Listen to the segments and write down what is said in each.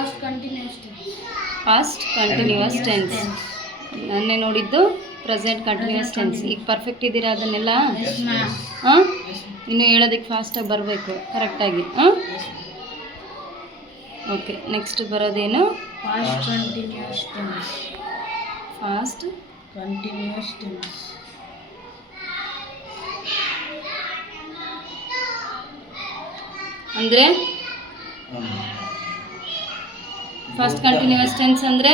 Past continuous tense. ನನ್ನೇ ನೋಡಿದ್ದು present continuous tense. ಈಗ ಪರ್ಫೆಕ್ಟ್ ಇದ್ದೀರಾ ಅದನ್ನೆಲ್ಲ? ಹಾಂ, ಇನ್ನು ಹೇಳೋದಕ್ಕೆ ಫಾಸ್ಟಾಗಿ ಬರಬೇಕು ಕರೆಕ್ಟಾಗಿ. ಹಾಂ, ಓಕೆ. ನೆಕ್ಸ್ಟ್ ಬರೋದೇನು? Past continuous tense. Past continuous tense. ಅಂದರೆ ಫಾಸ್ಟ್ ಕಂಟಿನ್ಯೂಸ್ ಟೆನ್ಸ್ ಅಂದರೆ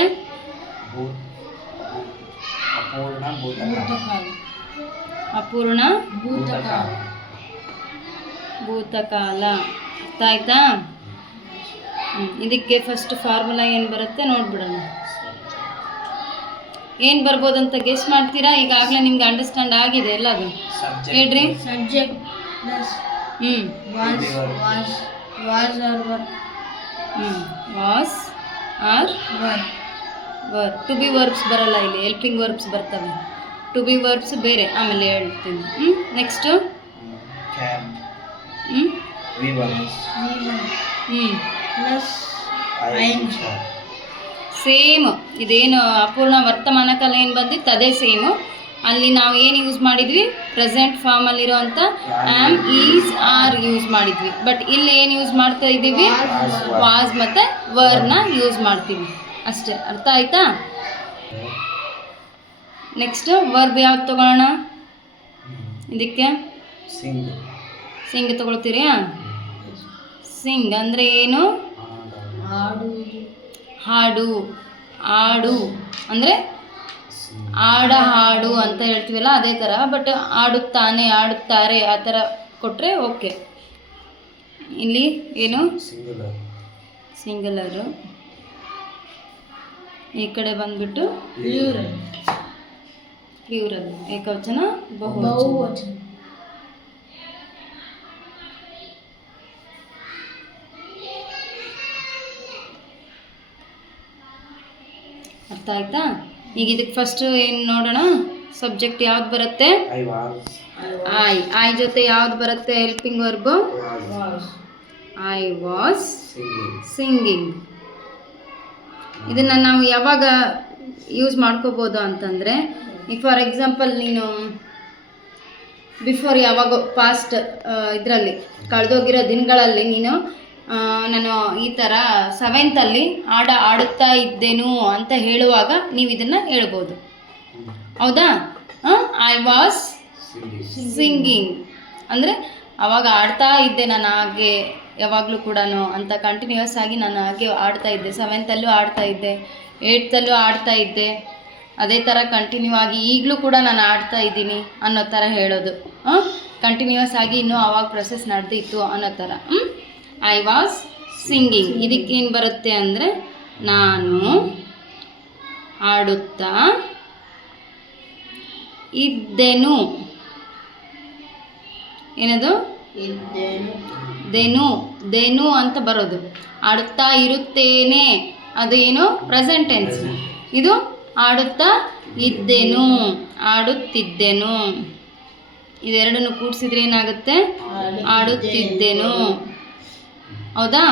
ಅಪೂರ್ಣ ಭೂತಕಾಲ. ಅರ್ಥ ಆಯ್ತಾ? ಇದಕ್ಕೆ ಫಸ್ಟ್ ಫಾರ್ಮುಲಾ ಏನು ಬರುತ್ತೆ ನೋಡ್ಬಿಡೋಣ. ಏನು ಬರ್ಬೋದಂತ ಗೆಸ್ ಮಾಡ್ತೀರಾ? ಈಗಾಗಲೇ ನಿಮ್ಗೆ ಅಂಡರ್ಸ್ಟ್ಯಾಂಡ್ ಆಗಿದೆ ಎಲ್ಲದು. ಹೇಳ್ರಿ. Subject plus was are were. To be verbs ಬರಲ್ಲ ಇಲ್ಲಿ, ಹೆಲ್ಪಿಂಗ್ ವರ್ಬ್ಸ್ ಬರ್ತವೆ. ಟು ಬಿ ವರ್ಬ್ಸ್ ಬೇರೆ, ಆಮೇಲೆ ಹೇಳ್ತೀನಿ. Next plus same. ಇದೇನು ಅಪೂರ್ಣ ವರ್ತಮಾನ ಕಾಲ ಏನು ಬಂದಿತ್ತು ಅದೇ ಸೇಮು. ಅಲ್ಲಿ ನಾವು ಏನು ಯೂಸ್ ಮಾಡಿದ್ವಿ? ಪ್ರೆಸೆಂಟ್ ಫಾರ್ಮಲ್ಲಿರೋ ಅಂಥ ಆ್ಯಮ್, ಈಸ್, ಆರ್ ಯೂಸ್ ಮಾಡಿದ್ವಿ. ಬಟ್ ಇಲ್ಲಿ ಏನು ಯೂಸ್ ಮಾಡ್ತಾ ಇದ್ದೀವಿ? ವಾಸ್ ಮತ್ತು ವರ್ನ ಯೂಸ್ ಮಾಡ್ತೀವಿ ಅಷ್ಟೇ. ಅರ್ಥ ಆಯ್ತಾ? ನೆಕ್ಸ್ಟ್ ವರ್ಬ್ ಯಾವ್ದು ತಗೊಳ್ಳೋಣ? ಇದಕ್ಕೆ ಸಿಂಗ್ ತಗೊಳ್ತೀರಿ. ಸಿಂಗ್ ಅಂದರೆ ಏನು? ಹಾಡು. ಆಡು ಅಂದರೆ ಹಾಡು ಅಂತ ಹೇಳ್ತೀವಲ್ಲ ಅದೇ ಥರ. ಬಟ್ ಆಡುತ್ತಾನೆ, ಆಡುತ್ತಾರೆ ಆ ಥರ ಕೊಟ್ಟರೆ ಓಕೆ. ಇಲ್ಲಿ ಏನು? ಸಿಂಗುಲರು. ಈ ಕಡೆ ಬಂದ್ಬಿಟ್ಟು ಪ್ಲೂರಲ್. ಏಕವಚನ, ಬಹುವಚನ. ಅರ್ಥ ಆಯ್ತಾ? ಈಗ ಇದಕ್ಕೆ ಫಸ್ಟ್ ಏನು ನೋಡೋಣ? ಸಬ್ಜೆಕ್ಟ್ ಯಾವ್ದು ಬರುತ್ತೆ? ಐ ಜೊತೆ ಯಾವ್ದು ಬರುತ್ತೆ? Helping verb I was singing. ಇದನ್ನು ನಾವು ಯಾವಾಗ ಯೂಸ್ ಮಾಡ್ಕೋಬೋದು ಅಂತಂದರೆ, ಈಗ ಫಾರ್ ಎಕ್ಸಾಂಪಲ್ ನೀನು ಬಿಫೋರ್ ಯಾವಾಗ ಪಾಸ್ಟ್ ಇದರಲ್ಲಿ ಕಳೆದೋಗಿರೋ ದಿನಗಳಲ್ಲಿ ನೀನು ನಾನು ಈ ಥರ 7th ಆಡುತ್ತಾ ಇದ್ದೇನು ಅಂತ ಹೇಳುವಾಗ ನೀವು ಇದನ್ನು ಹೇಳ್ಬೋದು. ಹೌದಾ? ಐ ವಾಸ್ ಸಿಂಗಿಂಗ್ ಅಂದರೆ ಅವಾಗ ಆಡ್ತಾ ಇದ್ದೆ ನಾನು, ಹಾಗೆ ಯಾವಾಗಲೂ ಕೂಡ ಅಂತ ಕಂಟಿನ್ಯೂಸ್ ಆಗಿ ನಾನು ಹಾಗೆ ಆಡ್ತಾ ಇದ್ದೆ. 7th ಆಡ್ತಾ ಇದ್ದೆ, 8th ಆಡ್ತಾ ಇದ್ದೆ. ಅದೇ ಥರ ಕಂಟಿನ್ಯೂ ಆಗಿ ಈಗಲೂ ಕೂಡ ನಾನು ಆಡ್ತಾ ಇದ್ದೀನಿ ಅನ್ನೋ ಥರ ಹೇಳೋದು. ಕಂಟಿನ್ಯೂಸ್ ಆಗಿ ಇನ್ನೂ ಆವಾಗ ಪ್ರೊಸೆಸ್ ನಡೆದಿತ್ತು ಅನ್ನೋ ಥರ. I was singing. ಇದಕ್ಕೇನು ಬರುತ್ತೆ ಅಂದರೆ ನಾನು ಆಡುತ್ತಾ ಇದ್ದೆನು. ಏನದು? ದೇನು ಅಂತ ಬರೋದು. ಆಡುತ್ತಾ ಇರುತ್ತೇನೆ ಅದು ಏನು? Present tense. ಇದು ಆಡುತ್ತಾ ಇದ್ದೆನು, ಆಡುತ್ತಿದ್ದೆನು. ಇದೆರಡನ್ನು ಕೂಡಿಸಿದ್ರೆ ಏನಾಗುತ್ತೆ? ಆಡುತ್ತಿದ್ದೆನು. ಹೌದಾ?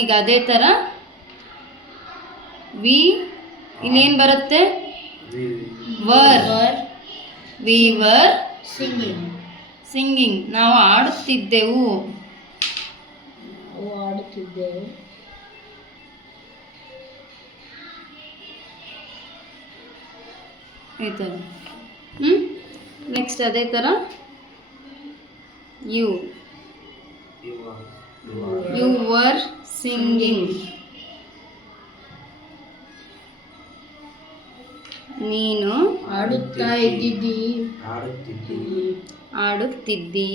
ಈಗ ಅದೇ ಥರ ಇಲ್ಲೇನು ಬರುತ್ತೆ? V were singing. ನಾವು ಆಡುತ್ತಿದ್ದೆವು. ಈ ಥರ. ನೆಕ್ಸ್ಟ್ ಅದೇ ಥರ ಯು ವರ್ ಸಿಂಗಿಂಗ್. ನೀನು ಆಡುತ್ತಿದ್ದಿ.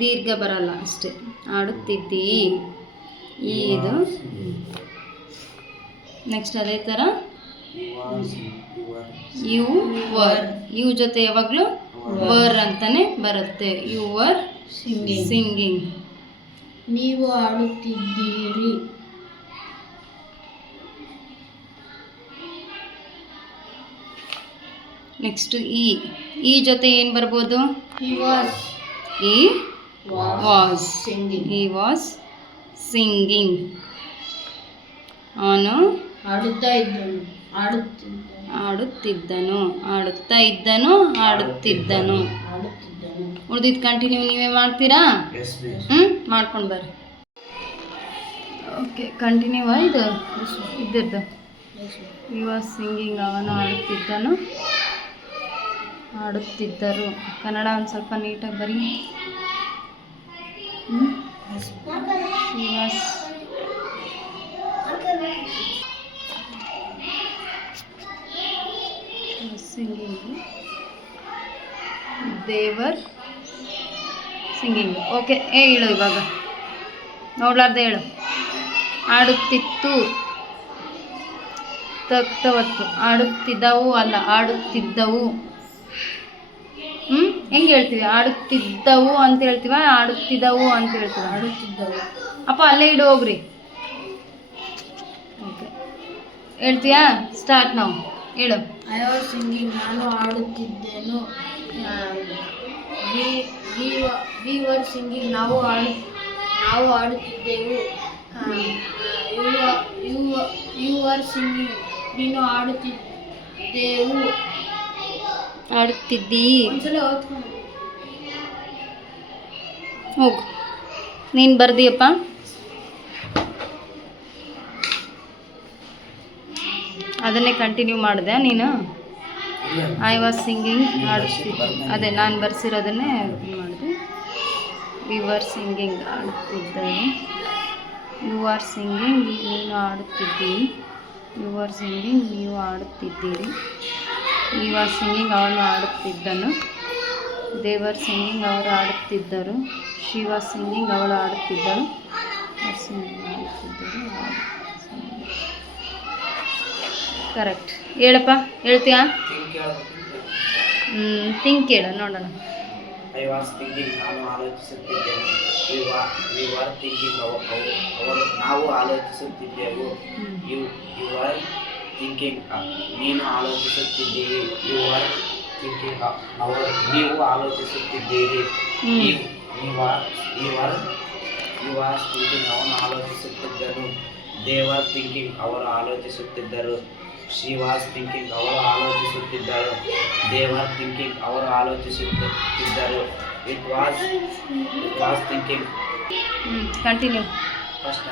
ದೀರ್ಘ ಬರಲ್ಲ ಅಷ್ಟೇ. ಆಡುತ್ತಿದ್ದಿ. ಇದು ನೆಕ್ಸ್ಟ್ ಅದೇ ಥರ ಯು ವರ್. ಯು ಜೊತೆ ಯಾವಾಗಲೂ ವರ್ ಅಂತಾನೆ ಬರುತ್ತೆ. You were singing. ನೀವು ಆಡುತ್ತಿದ್ದೀರಿ. ನೆಕ್ಸ್ಟ್ ಈ ಜೊತೆ ಏನು ಬರ್ಬೋದು? He was He was singing. ಅವನು ಆಡುತ್ತಾ ಇದ್ದನು ಆಡುತ್ತಿದ್ದನು ಆಡುತ್ತಾ ಇದ್ದನು ಆಡುತ್ತಿದ್ದನು. ಉಳಿದಿದ್ದು ಕಂಟಿನ್ಯೂ ನೀವೇ ಮಾಡ್ತೀರಾ? ಮಾಡ್ಕೊಂಡು ಬರ್ರಿ. ಓಕೆ, ಕಂಟಿನ್ಯೂ ಇದು ಇದ್ದಿದ್ದು. ಯು ಆರ್ ಸಿಂಗಿಂಗ್, ಅವನು ಆಡುತ್ತಿದ್ದನು ಆಡುತ್ತಿದ್ದರು. ಕನ್ನಡ ಒಂದು ಸ್ವಲ್ಪ ನೀಟಾಗಿ ಬರೀ. ಸಿಂಗಿಂಗ್, ದೇವರ್ ಸಿಂಗಿಂಗ್. ಓಕೆ, ಹೇಳು ಇವಾಗ, ನೋಡ್ಲಾರ್ದೆ ಹೇಳು. ಆಡುತ್ತಿತ್ತು, ತಕ್ತವತ್ತು. ಆಡುತ್ತಿದ್ದವು ಅಲ್ಲ, ಆಡುತ್ತಿದ್ದವು. ಹೆಂಗೆ ಹೇಳ್ತೀವಿ? ಆಡುತ್ತಿದ್ದವು ಅಂತ ಹೇಳ್ತೀವ, ಆಡುತ್ತಿದ್ದವು ಅಂತ ಹೇಳ್ತೀವ? ಆಡುತ್ತಿದ್ದವು. ಅಪ್ಪ ಅಲ್ಲೇ ಇಡು, ಹೋಗ್ರಿ. ಓಕೆ, ಹೇಳ್ತೀಯಾ? ಸ್ಟಾರ್ಟ್ ನಾವು, ಹೇಳು. ಐ ವಾಸ್ ಸಿಂಗಿಂಗ್, ನಾನು ಆಡುತ್ತಿದ್ದೆನು. ವಿ ವರ್ ಸಿಂಗಿಂಗ್, ನಾವು ಆಡುತ್ತಿದ್ದೆವು. ಯು ಆರ್ ಸಿಂಗಿಂಗ್, ನೀನು ಆಡುತ್ತಿದ್ದೆವು. ಆಡುತ್ತಿದ್ದೀ. ಒಂದ್ಸಲ ಓದ್ಕೊಂಡು ಹೋಗು. ನೀನು ಬರ್ದಿಯಪ್ಪ. ಅದನ್ನೇ ಕಂಟಿನ್ಯೂ ಮಾಡಿದೆ ನೀನು. ಐ ವಾಸ್ ಸಿಂಗಿಂಗ್, ಆಡುತ್ತಿದ್ದೆ. ಅದೇ ನಾನು ಬರ್ಸಿರೋದನ್ನೇ ಮಾಡಿದೆ. ವಿ ವರ್ ಸಿಂಗಿಂಗ್, ಆಡುತ್ತಿದ್ದರು. ಯು ಆರ್ ಸಿಂಗಿಂಗ್, ನೀನು ಆಡುತ್ತಿದ್ದೀರಿ. ಯು ಆರ್ ಸಿಂಗಿಂಗ್, ನೀವು ಆಡುತ್ತಿದ್ದೀರಿ. ಯು ಆರ್ ಸಿಂಗಿಂಗ್, ಅವನು ಆಡುತ್ತಿದ್ದನು. ದೇವರ್ ಸಿಂಗಿಂಗ್, ಅವರು ಆಡುತ್ತಿದ್ದರು. ಶಿ ವಾಸ್ ಸಿಂಗಿಂಗ್, ಅವಳು ಆಡುತ್ತಿದ್ದಳು. ಆಡುತ್ತಿದ್ದರು. ಕರೆಕ್ಟ್. ಹೇಳಪ್ಪ, ಹೇಳ್ತೀಯಾ? ಥಿಂಕ್ ಹೇಳು ನೋಡೋಣ. ಐ ವಾಸ್ ಥಿಂಕಿಂಗ್, ನಾನು ಆಲೋಚಿಸುತ್ತಿದ್ದೆನು. ವಿ ವರ್ ಥಿಂಕಿಂಗ್, ನಾವು ಆಲೋಚಿಸುತ್ತಿದ್ದೆವು. ಯು ಆರ್ ಥಿಂಕಿಂಗ್, ನೀನು ಆಲೋಚಿಸುತ್ತಿದ್ದೀರಿ. ಯು ಆರ್ ಥಿಂಕಿಂಗ್, ನೀವು ಆಲೋಚಿಸುತ್ತಿದ್ದೀರಿ. ಯು ಆರ್ ಥಿಂಕಿಂಗ್, ಅವನು ಆಲೋಚಿಸುತ್ತಿದ್ದನು. ದೇ ವರ್ ಥಿಂಕಿಂಗ್, ಅವರು ಆಲೋಚಿಸುತ್ತಿದ್ದರು. ಶಿ ವಾಸ್ ಥಿಂಕಿಂಗ್, ಅವಳು ಆಲೋಚಿಸುತ್ತಿದ್ದಳು. ದೇ ವರ್ ಥಿಂಕಿಂಗ್, ಅವರು ಆಲೋಚಿಸುತ್ತಿದ್ದರು. It was thinking. Continue. First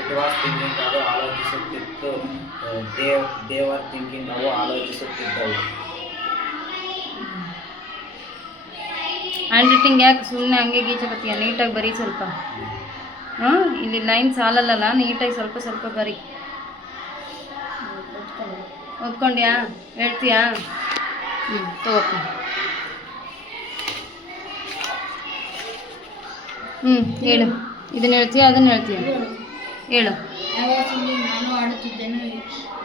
it was thinking, ಅದು ಆಲೋಚಿಸುತ್ತಿತ್ತು. ದೇ ವರ್ ಥಿಂಕಿಂಗ್, ಅವು ಆಲೋಚಿಸುತ್ತಿದ್ದವು. ಹ್ಯಾಂಡ್ ರೈಟಿಂಗ್ ಯಾಕೆ ಸುಮ್ಮನೆ ಹಂಗೆ ಗೀಚಕತ್ತೀಯ? ನೀಟಾಗಿ ಬರೀ ಸ್ವಲ್ಪ. ಇಲ್ಲಿ ಲೈನ್ ಸಾಲಲ್ಲ, ನೀಟಾಗಿ ಸ್ವಲ್ಪ ಸ್ವಲ್ಪ ಬರೀ. ಓದ್ಕೊಂಡ್ಯಾ? ಹೇಳ್ತೀಯಾ? ತಗೋಪ್ಪ. ಹೇಳು. ಇದನ್ನ ಹೇಳ್ತೀಯಾ, ಅದನ್ನು ಹೇಳ್ತೀಯ? ಹೇಳು. ಐ ವಾಸ್ ಸಿಂಗಿಂಗ್, ನಾನು ಆಡುತ್ತಿದ್ದೆನು.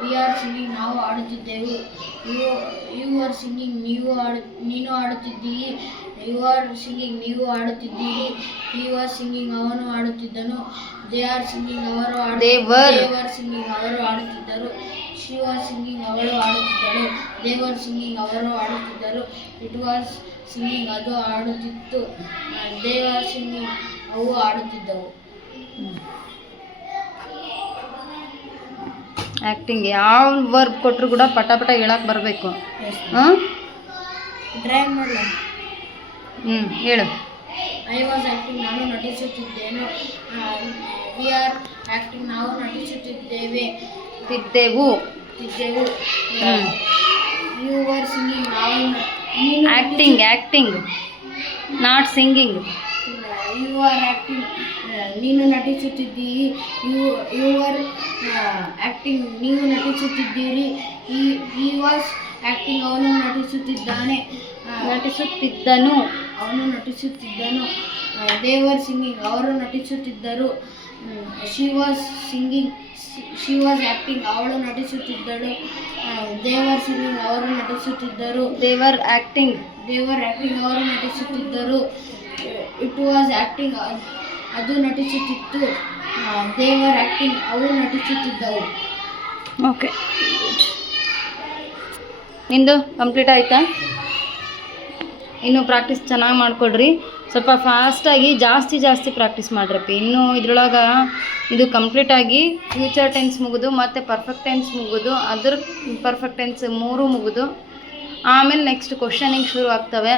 ವಿ ಆರ್ ಸಿಂಗಿಂಗ್, ನಾವು ಆಡುತ್ತಿದ್ದೆವು. ಯು ಆರ್ ಸಿಂಗಿಂಗ್, ನೀನು ಆಡುತ್ತಿದ್ದೀರಿ. ಯು ಆರ್ ಸಿಂಗಿಂಗ್, ನೀವು ಆಡುತ್ತಿದ್ದೀರಿ. ಹಿ ವಾಸ್ ಸಿಂಗಿಂಗ್, ಅವನು ಆಡುತ್ತಿದ್ದನು. They are singing, they were singing, ಅವರು ಆಡುತ್ತಿದ್ದರು. ಶಿ ವಾಸ್ ಸಿಂಗಿಂಗ್, ಅವಳು ಆಡುತ್ತಿದ್ದಳು. ದೇ ವರ್ ಸಿಂಗಿಂಗ್, ಅವರು ಆಡುತ್ತಿದ್ದರು. ಇಟ್ ವಾಸ್ ಸಿಂಗಿಂಗ್, ಅದು ಆಡುತ್ತಿತ್ತು. ದೇ ಆರ್ ಸಿಂಗಿಂಗ್, ಅವು ಆಡುತ್ತಿದ್ದವು. ಆ್ಯಕ್ಟಿಂಗ್ ಯಾವ ವರ್ಬ್ ಕೊಟ್ಟರು ಕೂಡ ಪಟ ಪಟ ಹೇಳಕ್ಕೆ ಬರಬೇಕು. ಟ್ರೈ ಮಾಡಲ. ಹೇಳು. ಐ ವಾಸ್ ಆ್ಯಕ್ಟಿಂಗ್, ನಾನು ನಟಿಸುತ್ತಿದ್ದೇನು. ವಿ ಆರ್ ಆ್ಯಕ್ಟಿಂಗ್, ನಾವು ನಟಿಸುತ್ತಿದ್ದೇವೆ. ತಿದ್ದೆವು. You are singing, acting not singing. You are acting, ನೀನು ನಟಿಸುತ್ತಿದ್ದೀರಿ. ಯು ಆರ್ ಆ್ಯಕ್ಟಿಂಗ್, ನೀವು ನಟಿಸುತ್ತಿದ್ದೀರಿ. ಹಿ ವಾಸ್ ಆ್ಯಕ್ಟಿಂಗ್, ಅವನು ನಟಿಸುತ್ತಿದ್ದನು. ದೇ ವರ್ ಸಿಂಗಿಂಗ್, ಅವರು ನಟಿಸುತ್ತಿದ್ದರು. ಶಿ ವಾಸ್ ಆ್ಯಕ್ಟಿಂಗ್, ಅವಳು ನಟಿಸುತ್ತಿದ್ದಳು. ದೇ ವರ್ ಸಿಂಗಿಂಗ್, ಅವರು ನಟಿಸುತ್ತಿದ್ದರು. ದೇ ವರ್ ಆ್ಯಕ್ಟಿಂಗ್, ಅವರು ನಟಿಸುತ್ತಿದ್ದರು. ಇಟ್ ವಾಸ್ ಆ್ಯಕ್ಟಿಂಗ್, ಅದು ನಟಿಸುತ್ತಿತ್ತು. ದೇ ವರ್ ಆ್ಯಕ್ಟಿಂಗ್, ಅವು ನಟಿಸುತ್ತಿದ್ದವು. ಓಕೆ, ನಿಂದು ಕಂಪ್ಲೀಟ್ ಆಯಿತಾ? ಇನ್ನು ಪ್ರಾಕ್ಟೀಸ್ ಚೆನ್ನಾಗಿ ಮಾಡಿಕೊಡ್ರಿ. ಸ್ವಲ್ಪ ಫಾಸ್ಟಾಗಿ ಜಾಸ್ತಿ ಪ್ರಾಕ್ಟೀಸ್ ಮಾಡ್ರಪ್ಪಿ. ಇನ್ನೂ ಇದ್ರೊಳಗೆ ಇದು ಕಂಪ್ಲೀಟಾಗಿ ಫ್ಯೂಚರ್ ಟೆನ್ಸ್ ಮುಗಿದು ಮತ್ತು ಪರ್ಫೆಕ್ಟ್ ಟೆನ್ಸ್ ಮುಗಿದು ಅದ್ರ ಪರ್ಫೆಕ್ಟ್ ಟೆನ್ಸ್ 3 ಮುಗಿದು ಆಮೇಲೆ ನೆಕ್ಸ್ಟ್ ಕ್ವಶನಿಂಗ್ ಶುರು ಆಗ್ತವೆ.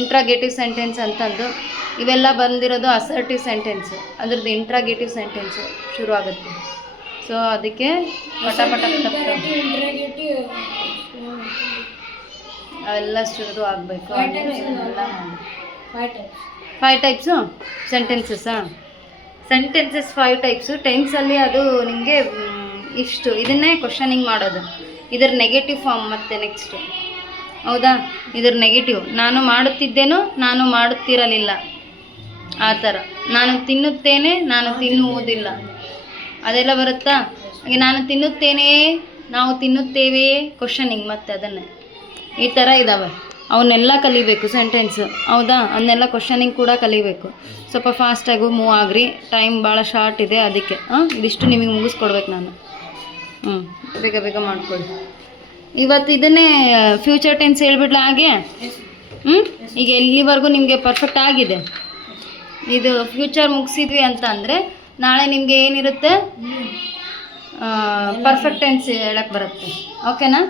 ಇಂಟ್ರಾಗೇಟಿವ್ ಸೆಂಟೆನ್ಸ್ ಅಂತಂದು ಇವೆಲ್ಲ ಬಂದಿರೋದು ಅಸರ್ಟಿವ್ ಸೆಂಟೆನ್ಸ್, ಅದ್ರದ್ದು ಇಂಟ್ರಾಗೇಟಿವ್ ಸೆಂಟೆನ್ಸು ಶುರು ಆಗುತ್ತೆ. ಸೊ ಅದಕ್ಕೆ ಪಟ ಅವೆಲ್ಲ ಶುರು ಆಗಬೇಕು. ಎಲ್ಲ ಮಾಡಿ 5 ಟೈಪ್ಸು ಸೆಂಟೆನ್ಸಸ್ಸಾ? Sentences 5 types. ಟೆನ್ಸಲ್ಲಿ ಅದು ನಿಮಗೆ ಇಷ್ಟು ಇದನ್ನೇ ಕ್ವಶನಿಂಗ್ ಮಾಡೋದು. ಇದರ ನೆಗೆಟಿವ್ ಫಾರ್ಮ್ ಮತ್ತು ನೆಕ್ಸ್ಟು, ಹೌದಾ? ಇದರ ನೆಗೆಟಿವ್ ನಾನು ಮಾಡುತ್ತಿದ್ದೇನೋ, ನಾನು ಮಾಡುತ್ತಿರಲಿಲ್ಲ, ಆ ಥರ. ನಾನು ತಿನ್ನುತ್ತೇನೆ, ನಾನು ತಿನ್ನುವುದಿಲ್ಲ, ಅದೆಲ್ಲ ಬರುತ್ತಾ? ಹಾಗೆ ನಾನು ತಿನ್ನುತ್ತೇನೆಯೇ, ನಾವು ತಿನ್ನುತ್ತೇವೆಯೇ, ಕ್ವಶನಿಂಗ್ ಮತ್ತು ಅದನ್ನೇ. ಈ ಥರ ಇದ್ದಾವೆ, ಅವನ್ನೆಲ್ಲ ಕಲಿಬೇಕು ಸೆಂಟೆನ್ಸು, ಹೌದಾ? ಅದನ್ನೆಲ್ಲ ಕ್ವಶನಿಂಗ್ ಕೂಡ ಕಲಿಬೇಕು. ಸ್ವಲ್ಪ ಫಾಸ್ಟಾಗೂ ಮೂವ್ ಆಗ್ರಿ, ಟೈಮ್ ಭಾಳ ಶಾರ್ಟ್ ಇದೆ ಅದಕ್ಕೆ. ಇದಿಷ್ಟು ನಿಮಗೆ ಮುಗಿಸ್ಕೊಡ್ಬೇಕು ನಾನು. ಬೇಗ ಮಾಡ್ಕೊಳ್ಳಿ. ಇವತ್ತು ಇದನ್ನೇ ಫ್ಯೂಚರ್ ಟೆನ್ಸ್ ಹೇಳ್ಬಿಡ್ಲಾ ಹಾಗೆ? ಈಗ ಎಲ್ಲಿವರೆಗೂ ನಿಮಗೆ ಪರ್ಫೆಕ್ಟ್ ಆಗಿದೆ. ಇದು ಫ್ಯೂಚರ್ ಮುಗಿಸಿದ್ವಿ ಅಂತ ಅಂದರೆ ನಾಳೆ ನಿಮಗೆ ಏನಿರುತ್ತೆ, ಪರ್ಫೆಕ್ಟ್ ಟೆನ್ಸ್ ಹೇಳಕ್ಕೆ ಬರುತ್ತೆ. ಓಕೆನಾ?